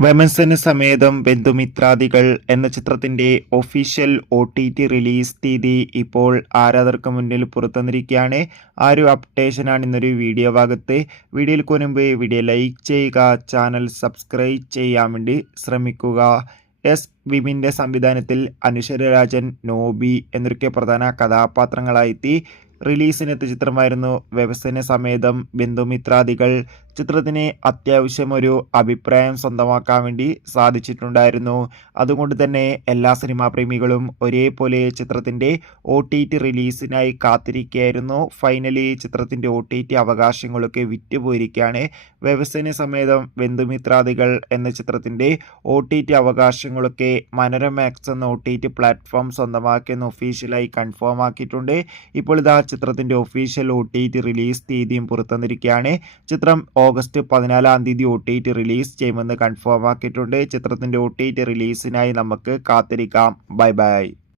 വിമൻസന് സമേതം ബന്ധുമിത്രാദികൾ എന്ന ചിത്രത്തിന്റെ official OTT release തീയതി ഇപ്പോൾ ആരാധകർക്ക് മുന്നിൽ പുറത്തുവന്നിരിക്കുകയാണ്. ആ ഒരു അപ്ഡേഷനാണ് ഇന്നൊരു വീഡിയോ ഭാഗത്ത്. വീഡിയോയിൽ മുൻപ് വീഡിയോ ലൈക്ക് ചെയ്യുക, ചാനൽ സബ്സ്ക്രൈബ് ചെയ്യാൻ വേണ്ടി ശ്രമിക്കുക. വിമിന്റെ സംവിധാനത്തിൽ അനശ്വര രാജൻ, നോബി എന്നൊക്കെ പ്രധാന കഥാപാത്രങ്ങളായെത്തി റിലീസിനെത്തിയ ചിത്രമായിരുന്നു വ്യവസന സമേതം ബന്ധുമിത്രാദികൾ. ചിത്രത്തിന് അത്യാവശ്യം ഒരു അഭിപ്രായം സ്വന്തമാക്കാൻ വേണ്ടി സാധിച്ചിട്ടുണ്ടായിരുന്നു. അതുകൊണ്ട് തന്നെ എല്ലാ സിനിമാ പ്രേമികളും ഒരേപോലെ ചിത്രത്തിന്റെ OTT റിലീസിനായി കാത്തിരിക്കുകയായിരുന്നു. ഫൈനലി ചിത്രത്തിന്റെ OTT അവകാശങ്ങളൊക്കെ വിറ്റുപോയിരിക്കുകയാണ്. വ്യവസന സമേതം ബന്ധുമിത്രാദികൾ എന്ന ചിത്രത്തിന്റെ OTT അവകാശങ്ങളൊക്കെ മനോരമാക്സ് എന്ന OTT പ്ലാറ്റ്ഫോം സ്വന്തമാക്കിയെന്ന് ഒഫീഷ്യലായി കൺഫേം ആക്കിയിട്ടുണ്ട്. ഇപ്പോൾ ഇതാ ചിത്രത്തിന്റെ ഒഫീഷ്യൽ OTT റിലീസ് തീയതിയും പുറത്തുവന്നിരിക്കുകയാണ്. ചിത്രം ഓഗസ്റ്റ് 14 തീയതി OTT റിലീസ് ചെയ്യുമെന്ന് കൺഫേം ആക്കിയിട്ടുണ്ട്. ചിത്രത്തിന്റെ OTT റിലീസിനായി നമുക്ക് കാത്തിരിക്കാം. Bye bye.